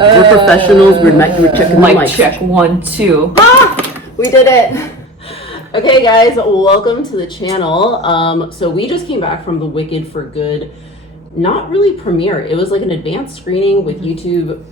We're professionals. We're checking the mic mics. check 1, 2. We did it. Okay, guys, welcome to the channel. So we just came back from the Wicked for Good, not really premiere. It was like an advanced screening with YouTube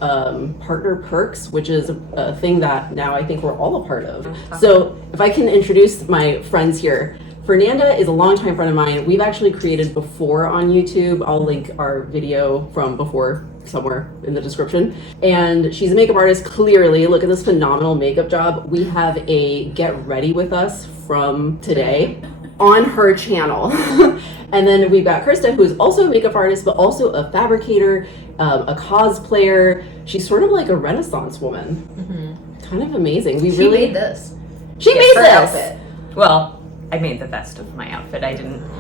partner perks, which is a thing that now I think we're all a part of. So if I can introduce my friends here. Fernanda is a longtime friend of mine. We've actually created before on YouTube. I'll link our video from before somewhere in the description. And she's a makeup artist, clearly. Look at this phenomenal makeup job. We have a get ready with us from today on her channel. And then we've got Crista, who is also a makeup artist, but also a fabricator, a cosplayer. She's sort of like a Renaissance woman. Mm-hmm. Kind of amazing. She made this. She made this outfit. Well, I made the vest of my outfit.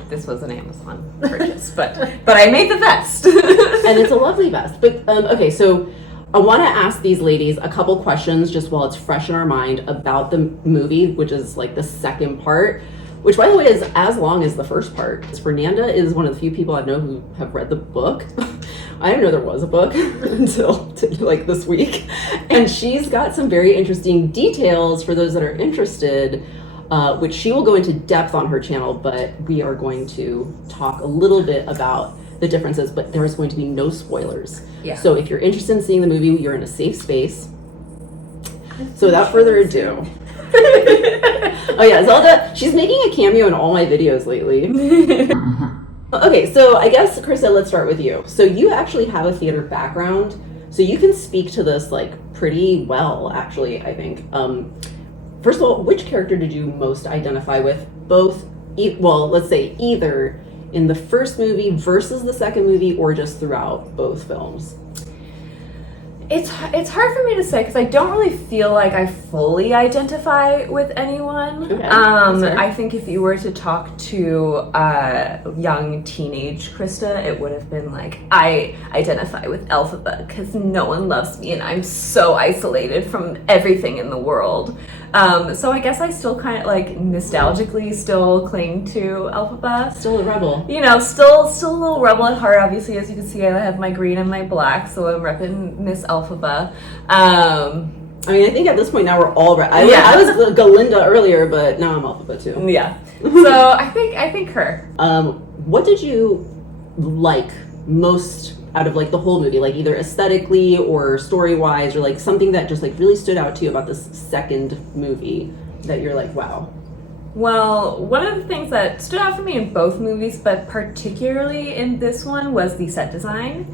This was an Amazon purchase, but I made the vest. And it's a lovely vest. But okay, so I want to ask these ladies a couple questions just while it's fresh in our mind about the movie, which is like the second part, which by the way is as long as the first part. Fernanda is one of the few people I know who have read the book. I didn't know there was a book until like this week. And she's got some very interesting details for those that are interested, which she will go into depth on her channel, but we are going to talk a little bit about the differences, but there is going to be no spoilers. Yeah. So if you're interested in seeing the movie, you're in a safe space. So without further ado. Oh yeah, Zelda, she's making a cameo in all my videos lately. Okay, so I guess, Crista, let's start with you. So you actually have a theater background, so you can speak to this like pretty well, actually, I think. First of all, which character did you most identify with? Both, well, let's say either in the first movie versus the second movie, or just throughout both films? It's hard for me to say because I don't really feel like I fully identify with anyone. Okay, I think if you were to talk to young teenage Crista, it would have been like, I identify with Elphaba because no one loves me and I'm so isolated from everything in the world. So I guess I still kind of like nostalgically still cling to Elphaba. Still a rebel. You know, still a little rebel at heart. Obviously, as you can see, I have my green and my black, so I'm repping Miss Elphaba. I mean, I think at this point now we're all I was Galinda earlier, but now I'm Elphaba too. Yeah. So I think her. What did you like most out of like the whole movie, like either aesthetically or story-wise, or like something that just like really stood out to you about this second movie that you're like, wow? Well, one of the things that stood out for me in both movies, but particularly in this one, was the set design.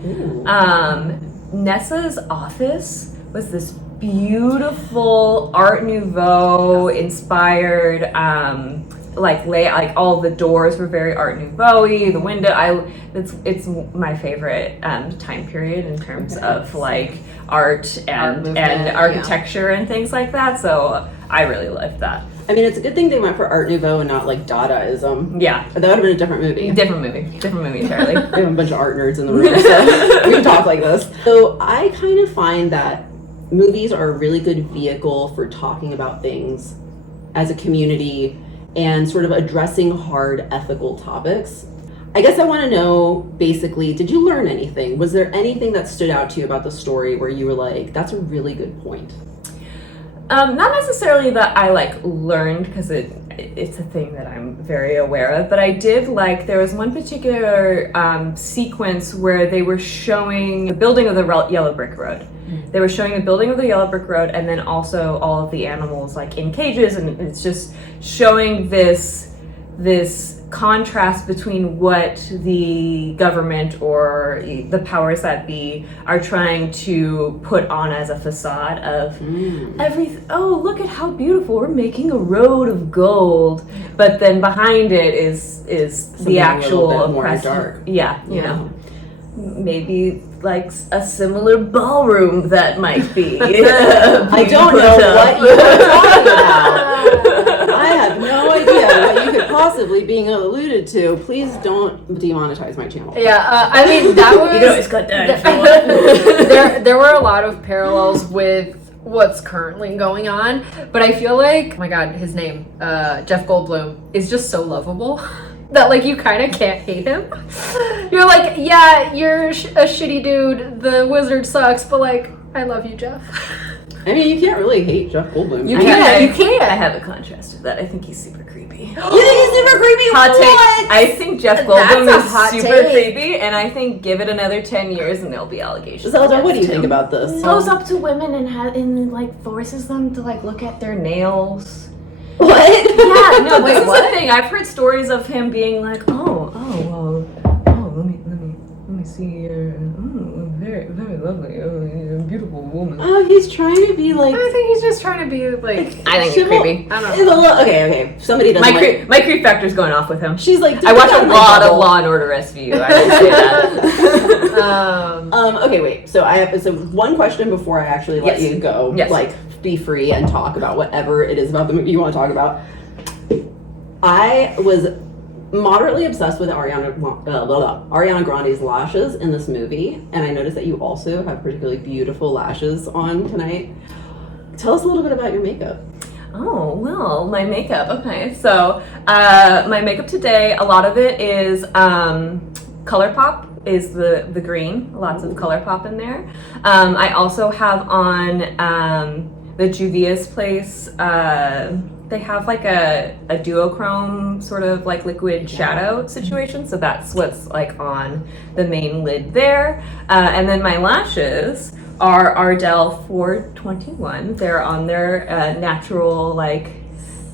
Nessa's office was this beautiful Art Nouveau inspired, like all the doors were very Art Nouveau-y. The window, it's my favorite time period in terms of like art and architecture and things like that. So I really liked that. I mean, it's a good thing they went for Art Nouveau and not like Dadaism. Yeah. That would have been a different movie. Different movie entirely. We have a bunch of art nerds in the room, so we can talk like this. So I kind of find that movies are a really good vehicle for talking about things as a community and sort of addressing hard ethical topics. I guess I want to know, basically, did you learn anything? Was there anything that stood out to you about the story where you were like, that's a really good point? Not necessarily that I like learned, because it's a thing that I'm very aware of, but I did like, there was one particular sequence where they were showing the building of the Yellow Brick Road. They were showing the building of the Yellow Brick Road, and then also all of the animals like in cages, and it's just showing this contrast between what the government or the powers that be are trying to put on as a facade of everything. Oh, look at how beautiful, we're making a road of gold, but then behind it is something the actual a little bit more oppressive, dark. Yeah, you know, maybe like a similar ballroom that might be. I don't know what you are talking about. I have no idea what you could possibly being alluded to. Please don't demonetize my channel. Yeah, I mean, that was... You can always cut that if you want. There were a lot of parallels with what's currently going on, but I feel like, oh my god, his name, Jeff Goldblum, is just so lovable that like you kind of can't hate him. You're like, yeah, you're a shitty dude, the wizard sucks, but like, I love you, Jeff. I mean, you can't really hate Jeff Goldblum. You I can't. I have a contrast to that. I think he's super creepy. You think he's super creepy? Hot What? take. I think Jeff That's Goldblum a is hot super take. creepy, and I think give it another 10 years and there'll be allegations. Zelda, what do you against think him. about this? Goes up to women and like forces them to like look at their nails. What? Yeah, no, Wait, this is what? the thing. I've heard stories of him being like, let me see your, very, very lovely, beautiful woman. Oh, he's trying to be like. I think he's just trying to be like. I think he's creepy. I don't know. Okay. Somebody doesn't. My creep factor's going off with him. She's like. I watch a "Don't lot like of Law and Order SVU. I will say that. Okay, wait. So I have one question before I actually let Yes. you go. Yes. Like, be free and talk about whatever it is about the movie you want to talk about. I was moderately obsessed with Ariana Grande's lashes in this movie, and I noticed that you also have particularly beautiful lashes on tonight. Tell us a little bit about your makeup. Oh, well, my makeup. Okay, so my makeup today, a lot of it is ColourPop is the green. Lots of ColourPop in there. I also have on the Juvia's Place. They have like a duochrome sort of like liquid shadow situation. So that's what's like on the main lid there. And then my lashes are Ardell 421. They're on their natural, like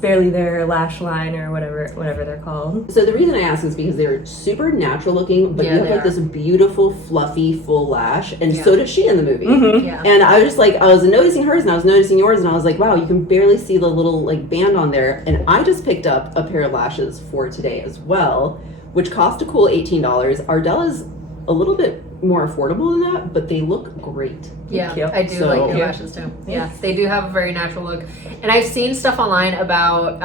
barely there lash line or whatever they're called. So the reason I ask is because they're super natural looking, but Yeah, you have they like are. this beautiful, fluffy, full lash, and Yeah. so does she in the movie. Mhm. Yeah. And I was just like, I was noticing hers and I was noticing yours, and I was like, wow, you can barely see the little like band on there. And I just picked up a pair of lashes for today as well, which cost a cool $18. Ardell is a little bit more affordable than that, but they look great. Yeah, you. I do So- like your lashes too. Yeah, they do have a very natural look. And I've seen stuff online about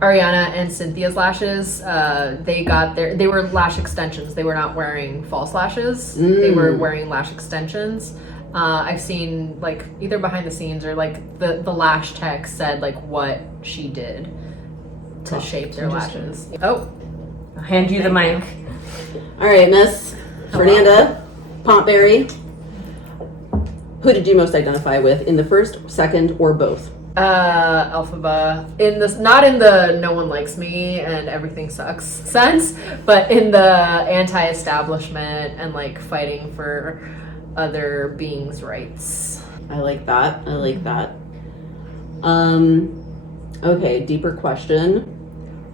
Ariana and Cynthia's lashes. They were lash extensions. They were not wearing false lashes. They were wearing lash extensions. I've seen like either behind the scenes or like the lash tech said like what she did to shape their lashes. Oh, I'll hand you the mic. All right, Miss Fernanda, Pompberry, who did you most identify with in the first, second, or both? Elphaba not in the no one likes me and everything sucks sense, but in the anti-establishment and like fighting for other beings' rights. I like that. Okay, deeper question.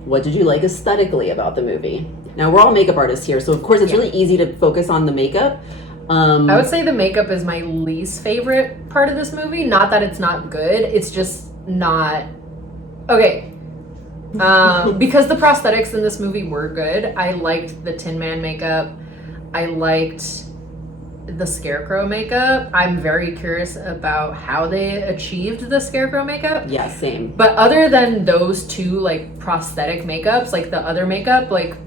What did you like aesthetically about the movie? Now, we're all makeup artists here, so of course it's really easy to focus on the makeup. I would say the makeup is my least favorite part of this movie. Not that it's not good, it's just not okay. Because the prosthetics in this movie were good. I liked the Tin Man makeup. I liked the Scarecrow makeup. I'm very curious about how they achieved the Scarecrow makeup. Yeah, same. But other than those two like prosthetic makeups, like the other makeup, like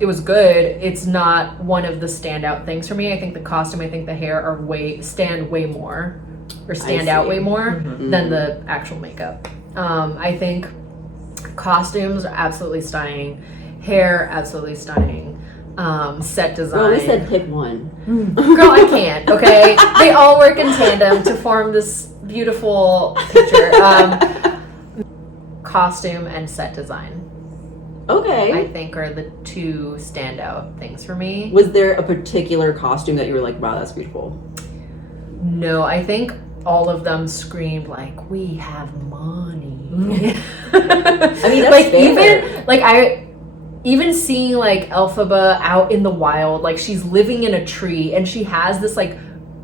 it was good. It's not one of the standout things for me. I think the costume, I think the hair are stand out way more than the actual makeup. I think costumes are absolutely stunning. Hair, absolutely stunning. Set design. Well, we said pick one. Girl, I can't, okay? They all work in tandem to form this beautiful picture. Costume and set design, Okay. I think, are the two standout things for me. Was there a particular costume that you were like, wow, that's beautiful? No, I think all of them screamed like, we have money. I mean, that's like fair. even seeing like Elphaba out in the wild, like she's living in a tree and she has this like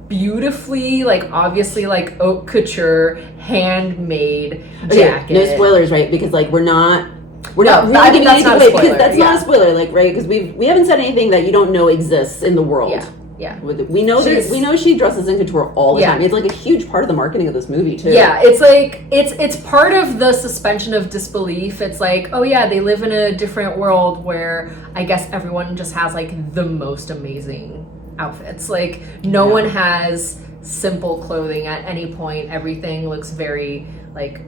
beautifully, like obviously like haute couture handmade jacket. No spoilers, right? Because like we're not No, really I think giving that's not a anything away, spoiler, because that's yeah. not a spoiler, like, right? Because we haven't said anything that you don't know exists in the world. Yeah. We know she dresses in couture all the time. It's like a huge part of the marketing of this movie too. Yeah, it's like it's part of the suspension of disbelief. It's like, oh yeah, they live in a different world where I guess everyone just has like the most amazing outfits. Like no one has simple clothing at any point. Everything looks very like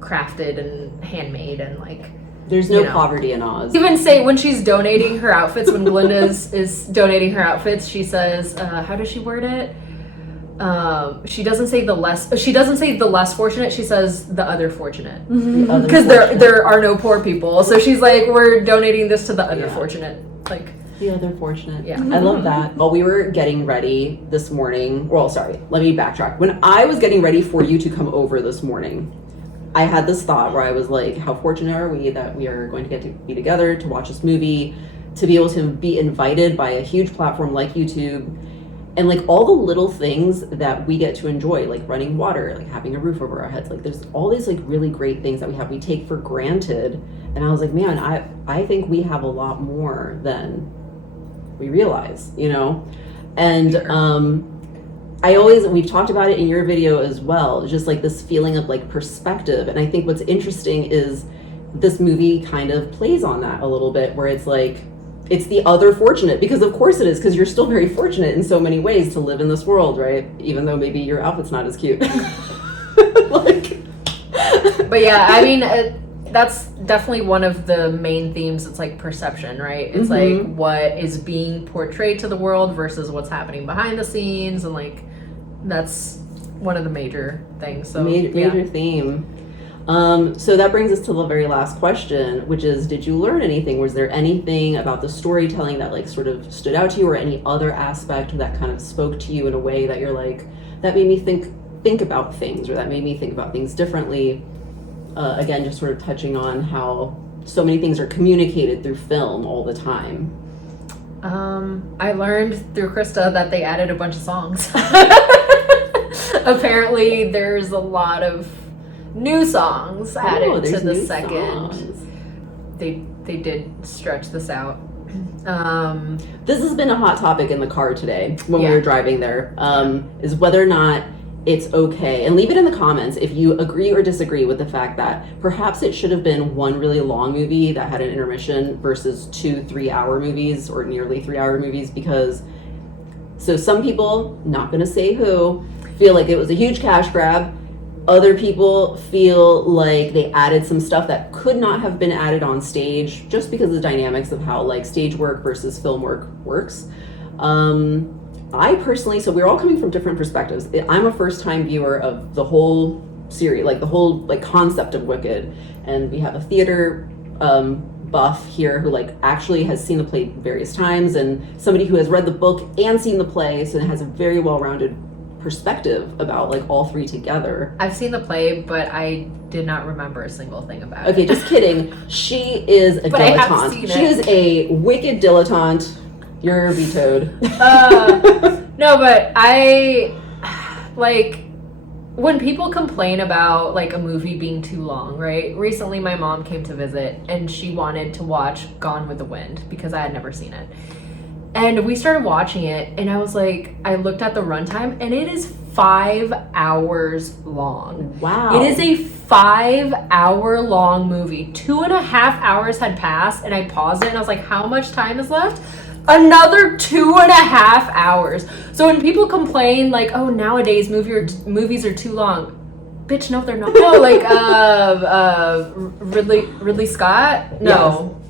crafted and handmade and like There's no poverty in Oz. even say when she's donating her outfits, when Glinda is donating her outfits, she says, how does she word it? She doesn't say the less fortunate, she says the other fortunate. The Because other fortunate. there are no poor people. So she's like, we're donating this to the other fortunate. Like, The other fortunate. Yeah. I love that. While we were getting ready this morning, well, sorry, let me backtrack. When I was getting ready for you to come over this morning, I had this thought where I was like, how fortunate are we that we are going to get to be together to watch this movie, to be able to be invited by a huge platform like YouTube, and like all the little things that we get to enjoy, like running water, like having a roof over our heads. Like there's all these like really great things that we take for granted. And I was like, man, I think we have a lot more than we realize, you know? And we've talked about it in your video as well, just like this feeling of like perspective. And I think what's interesting is this movie kind of plays on that a little bit, where it's like, it's the other fortunate, because of course it is, because you're still very fortunate in so many ways to live in this world, right? Even though maybe your outfit's not as cute. Like, but yeah, I mean, that's definitely one of the main themes. It's like perception, right? It's like what is being portrayed to the world versus what's happening behind the scenes, and like that's one of the major things. So major theme. So that brings us to the very last question, which is, did you learn anything? Was there anything about the storytelling that like sort of stood out to you, or any other aspect that kind of spoke to you in a way that you're like, that made me think about things, or that made me think about things differently? Again, just sort of touching on how so many things are communicated through film all the time. I learned through Crista that they added a bunch of songs. Apparently there's a lot of new songs added to the second. Songs. They did stretch this out. This has been a hot topic in the car today when we were driving there, is whether or not it's okay, and leave it in the comments if you agree or disagree with the fact that perhaps it should have been one really long movie that had an intermission versus 2 3-hour movies, or nearly 3-hour movies, because so some people, not gonna say who, feel like it was a huge cash grab. Other people feel like they added some stuff that could not have been added on stage, just because of the dynamics of how like stage work versus film work works. I personally, so we're all coming from different perspectives. I'm a first-time viewer of the whole series, like the whole like concept of Wicked, and we have a theater buff here who like actually has seen the play various times, and somebody who has read the book and seen the play, so it has a very well-rounded perspective about like all three together. I've seen the play, but I did not remember a single thing about it. Okay, just kidding. She is a But I have dilettante. seen She it. is a wicked dilettante. You're vetoed. No, but I like when people complain about like a movie being too long, right? Recently my mom came to visit and she wanted to watch Gone with the Wind because I had never seen it. And we started watching it and I was like, I looked at the runtime and it is 5 hours long. Wow. It is a 5-hour long movie. 2.5 hours had passed and I paused it and I was like, how much time is left? Another 2.5 hours. So when people complain like, oh, nowadays movies are too long, bitch, no, they're not. No, like Ridley Scott. No,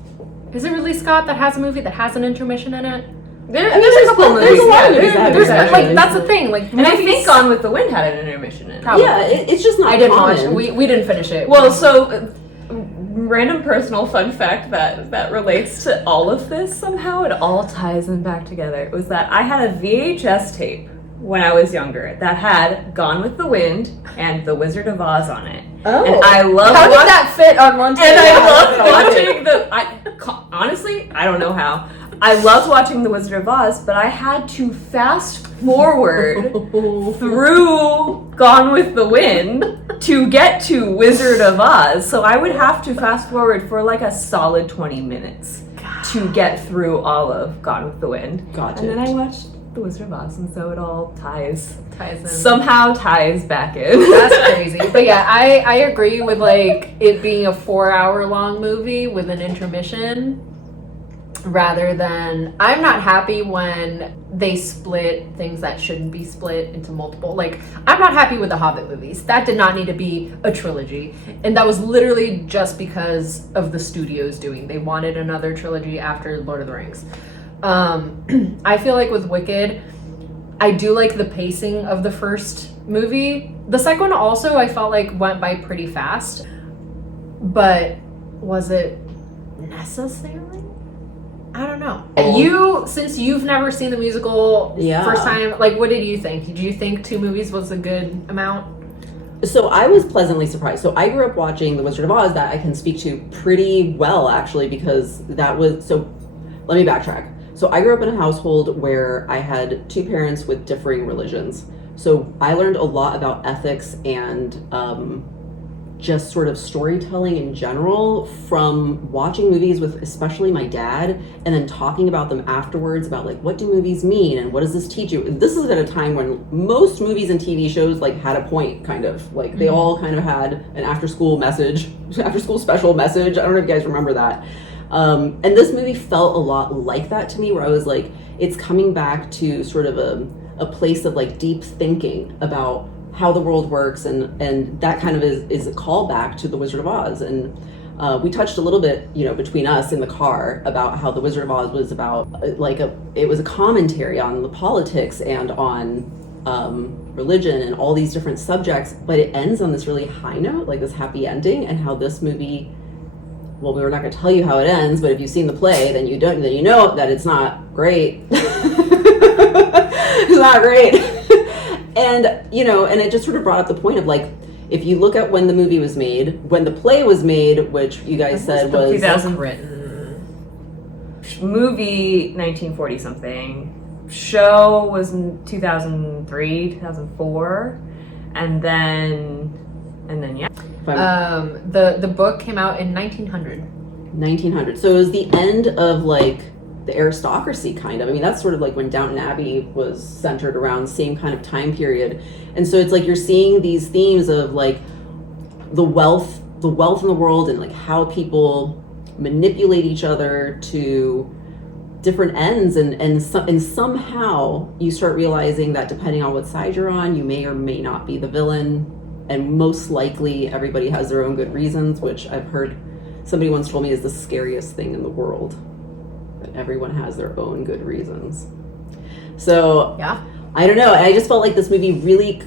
is it Ridley Scott that has a movie that has an intermission in it? There's a couple movies. There's a lot of movies that have There's intermissions. like that's the thing. Like, And I movies- think Gone with the Wind had an intermission in it. Probably. Yeah, it's just not I didn't common. watch it. We didn't finish it. Well, so random personal fun fact that relates to all of this somehow, it all ties in back together. It was that I had a VHS tape when I was younger that had Gone with the Wind and The Wizard of Oz on it. Oh. And I love how did that fit on one tape? And I loved watching honestly, I don't know how. I loved watching The Wizard of Oz, but I had to fast forward through Gone with the Wind to get to Wizard of Oz. So I would have to fast forward for like a solid 20 minutes to get through all of Gone with the Wind. Gotcha. And then I watched The Wizard of Oz, and so it all ties in. somehow ties back in. That's crazy. But yeah, I agree with like it being a 4-hour long movie with an intermission, rather than, I'm not happy when they split things that shouldn't be split into multiple. Like, I'm not happy with the Hobbit movies. That did not need to be a trilogy. And that was literally just because of the studios doing. They wanted another trilogy after Lord of the Rings. I feel like with Wicked, I do like the pacing of the first movie. The second one also I felt like went by pretty fast. But was it necessary? I don't know. Since you've never seen the musical first time, like, what did you think? Did you think 2 movies was a good amount? So I was pleasantly surprised. So I grew up watching The Wizard of Oz, that I can speak to pretty well, actually, because that was, so let me backtrack. So I grew up in a household where I had 2 parents with differing religions. So I learned a lot about ethics and just sort of storytelling in general from watching movies with especially my dad, and then talking about them afterwards about like, what do movies mean and what does this teach you? This is at a time when most movies and TV shows like had a point, kind of like they all kind of had an after school special message. I don't know if you guys remember that. And this movie felt a lot like that to me, where I was like, it's coming back to sort of a place of like deep thinking about how the world works, and that kind of is a callback to The Wizard of Oz. And we touched a little bit, between us in the car about how The Wizard of Oz was about it was a commentary on the politics and on religion and all these different subjects, but it ends on this really high note, like this happy ending. And how this movie, well, we're not going to tell you how it ends, but if you've seen the play, then you know that it's not great. It's not great. And, and it just sort of brought up the point of like, if you look at when the movie was made, when the play was made, which you guys said was 2000 movie 1940 something, show was 2003, 2004, and then yeah. The book came out in 1900. 1900. So it was the end of like the aristocracy, kind of. I mean, that's sort of like when Downton Abbey was centered around, same kind of time period. And so it's like you're seeing these themes of like the wealth in the world, and like how people manipulate each other to different ends, and somehow you start realizing that depending on what side you're on, you may or may not be the villain, and most likely everybody has their own good reasons, which I've heard somebody once told me is the scariest thing in the world. Everyone has their own good reasons. So yeah, I don't know. I just felt like this movie really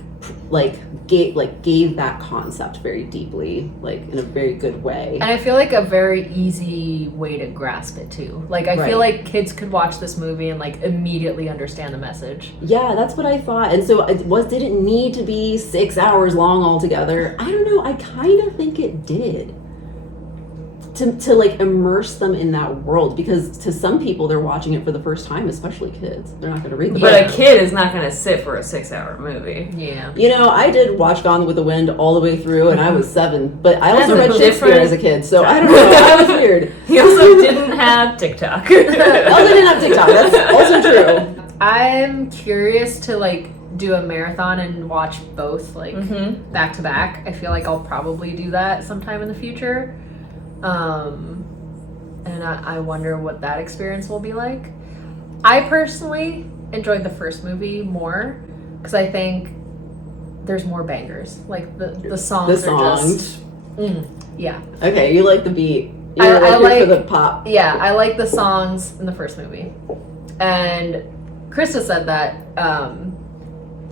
gave that concept very deeply, like in a very good way. And I feel like a very easy way to grasp it too. Like I feel like kids could watch this movie and like immediately understand the message. Yeah, that's what I thought. And so did it need to be 6 hours long altogether? I don't know. I kind of think it did. To like immerse them in that world, because to some people they're watching it for the first time, especially kids. They're not going to read the book. But a kid is not going to sit for a 6-hour movie. Yeah. I did watch Gone with the Wind all the way through, and I was 7. But I also read Shakespeare as a kid, so I don't know. That was weird. He also didn't have TikTok. Also didn't have TikTok. That's also true. I'm curious to like do a marathon and watch both like back to back. I feel like I'll probably do that sometime in the future. And I wonder what that experience will be like. I personally enjoyed the first movie more because I think there's more bangers. Like the songs are just yeah. Okay, you like the beat. I like for the pop. Yeah, I like the songs in the first movie. And Krista said that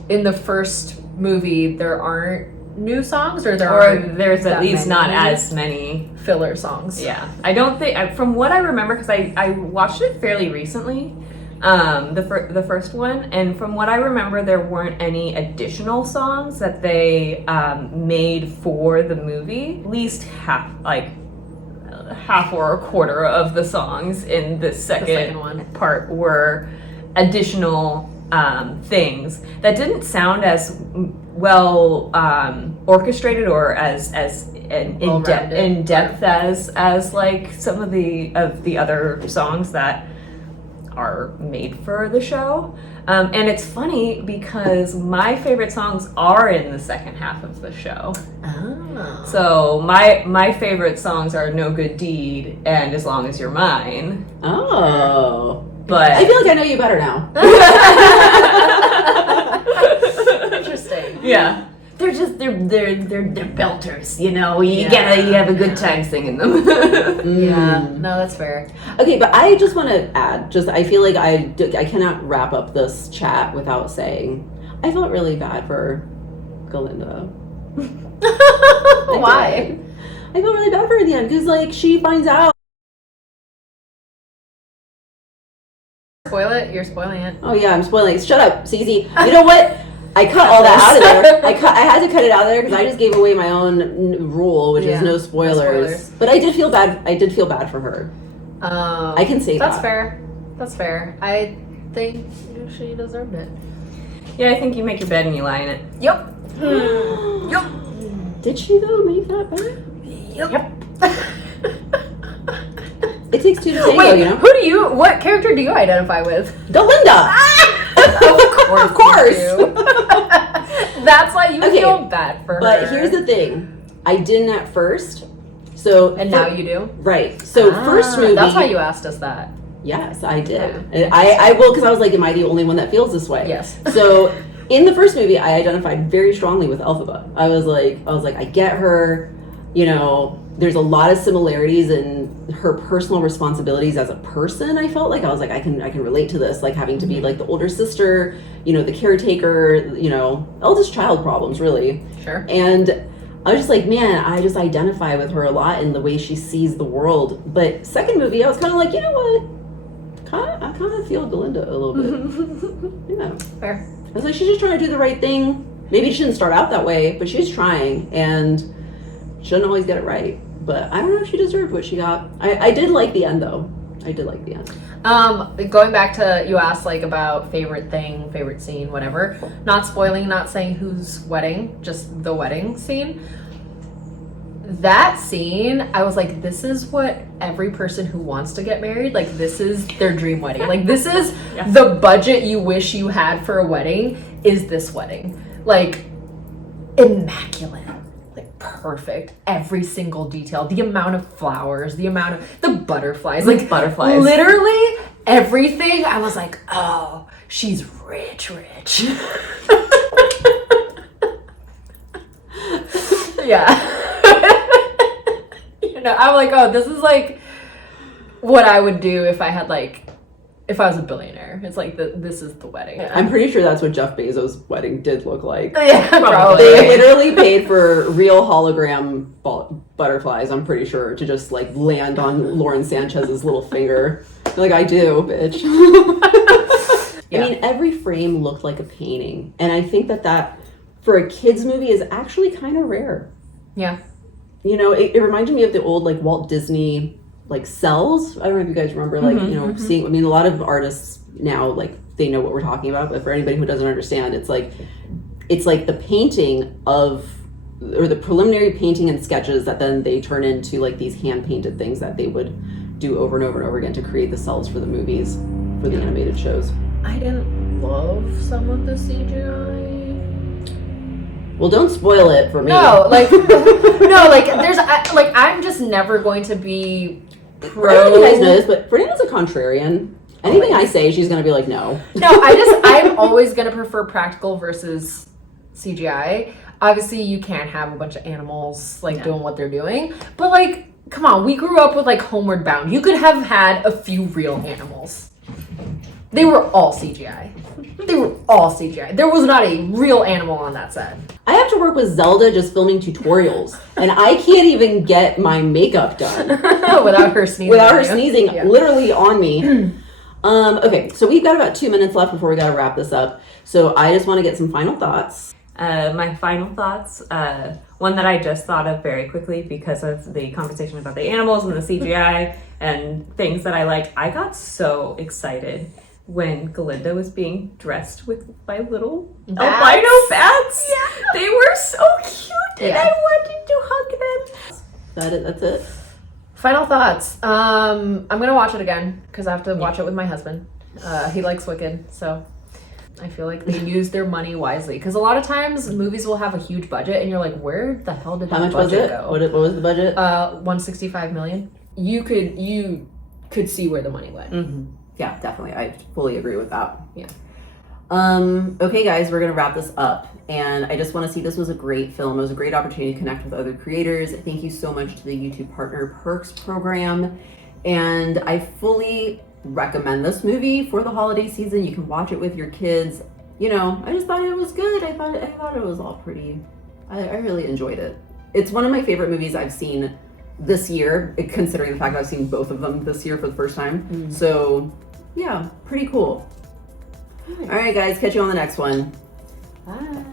in the first movie there aren't new songs, or there's at least not as many filler songs. Yeah, I don't think, from what I remember, because I watched it fairly recently, the first one, and from what I remember, there weren't any additional songs that they made for the movie. At least half or a quarter of the songs in the second one part were additional things that didn't sound as well orchestrated or as in depth as like some of the other songs that are made for the show. And it's funny because my favorite songs are in the second half of the show. Oh. So my favorite songs are No Good Deed and As Long As You're Mine. Oh. But I feel like I know you better now. Interesting. Yeah. they're belters, you know. You have a good time singing them. Yeah, no, that's fair. Okay, but I just want to add, I feel like I cannot wrap up this chat without saying I felt really bad for Galinda. Why? I felt really bad for her at the end because, like, she finds out. Spoil it? You're spoiling it. Oh yeah, I'm spoiling it. Shut up, Cici. You know what? I cut all that out of there. I had to cut it out of there because I just gave away my own rule, which is no spoilers. But I did feel bad. I did feel bad for her. I can say that's that. fair. That's fair. I think she deserved it. Yeah, I think you make your bed and you lie in it. Yep. Yep. Did she though make that bed? Yep. It takes two to tango, Wait, you know. What character do you identify with? Galinda. Of course. That's why you feel bad for her. But here's the thing. I didn't at first. So now you do? Right. So first movie. That's why you asked us that. Yes, I did. Yeah. I will, because I was like, am I the only one that feels this way? Yes. So in the first movie, I identified very strongly with Elphaba. I was like, I get her. You know, there's a lot of similarities in her personal responsibilities as a person. I felt like I was like, I can relate to this, like having to be like the older sister, you know, the caretaker, you know, eldest child problems, really. Sure. And I was just like, man, I just identify with her a lot in the way she sees the world. But second movie, I was kind of like, you know what? I kind of feel Galinda a little bit. Yeah. Fair. I was like, she's just trying to do the right thing. Maybe she didn't start out that way, but she's trying, and she doesn't always get it right. But I don't know if she deserved what she got. I did like the end, though. I did like the end. Going back to, you asked like about favorite thing, favorite scene, whatever. Not spoiling, not saying whose wedding, just the wedding scene. That scene, I was like, this is what every person who wants to get married, like, this is their dream wedding. Like, this is the budget you wish you had for a wedding, is this wedding. Like, immaculate. Like, perfect. Every single detail. The amount of flowers, the butterflies. Like, butterflies. Literally everything. I was like, oh, she's rich. Yeah. You know, I'm like, oh, this is like what I would do if I had if I was a billionaire. It's like this is the wedding. I'm pretty sure that's what Jeff Bezos' wedding did look like. Yeah, probably. They literally paid for real hologram butterflies, I'm pretty sure, to just like land on Lauren Sanchez's little finger. Like, I do, bitch. Yeah. I mean, every frame looked like a painting. And I think that for a kid's movie is actually kind of rare. Yeah. You know, it reminded me of the old like Walt Disney like cells. I don't know if you guys remember, like, you know, seeing, I mean, a lot of artists now, like, they know what we're talking about, but for anybody who doesn't understand, it's like the painting of, or the preliminary painting and sketches that then they turn into like these hand painted things that they would do over and over and over again to create the cells for the movies, for the animated shows. I didn't love some of the CGI. Well, don't spoil it for me. No, like, there's, I'm just never going to be I don't know if you guys know this, but Fernanda's a contrarian. Anything I say, she's going to be like, no. No, I'm always going to prefer practical versus CGI. Obviously, you can't have a bunch of animals, like, doing what they're doing. But, like, come on, we grew up with, like, Homeward Bound. You could have had a few real animals. They were all CGI. There was not a real animal on that set. I have to work with Zelda just filming tutorials, and I can't even get my makeup done. Without her sneezing. Literally on me. Okay, so we've got about 2 minutes left before we gotta wrap this up. So I just want to get some final thoughts. My final thoughts, one that I just thought of very quickly because of the conversation about the animals and the CGI and things that I like. I got so excited when Galinda was being dressed with my little albino bats. Yeah. They were so cute, and I wanted to hug them. That's it. Final thoughts. I'm gonna watch it again because I have to watch it with my husband. He likes Wicked, so I feel like they use their money wisely. Because a lot of times movies will have a huge budget, and you're like, where the hell did that budget go? What was the budget? $165 million. You could see where the money went. Mm-hmm. Yeah, definitely. I fully agree with that. Yeah. Okay, guys, we're gonna wrap this up. And I just want to say this was a great film. It was a great opportunity to connect with other creators. Thank you so much to the YouTube Partner Perks program. And I fully recommend this movie for the holiday season. You can watch it with your kids. You know, I just thought it was good. I thought it was all pretty. I really enjoyed it. It's one of my favorite movies I've seen this year, considering the fact that I've seen both of them this year for the first time. So, yeah, pretty cool. All right, guys, catch you on the next one. Bye.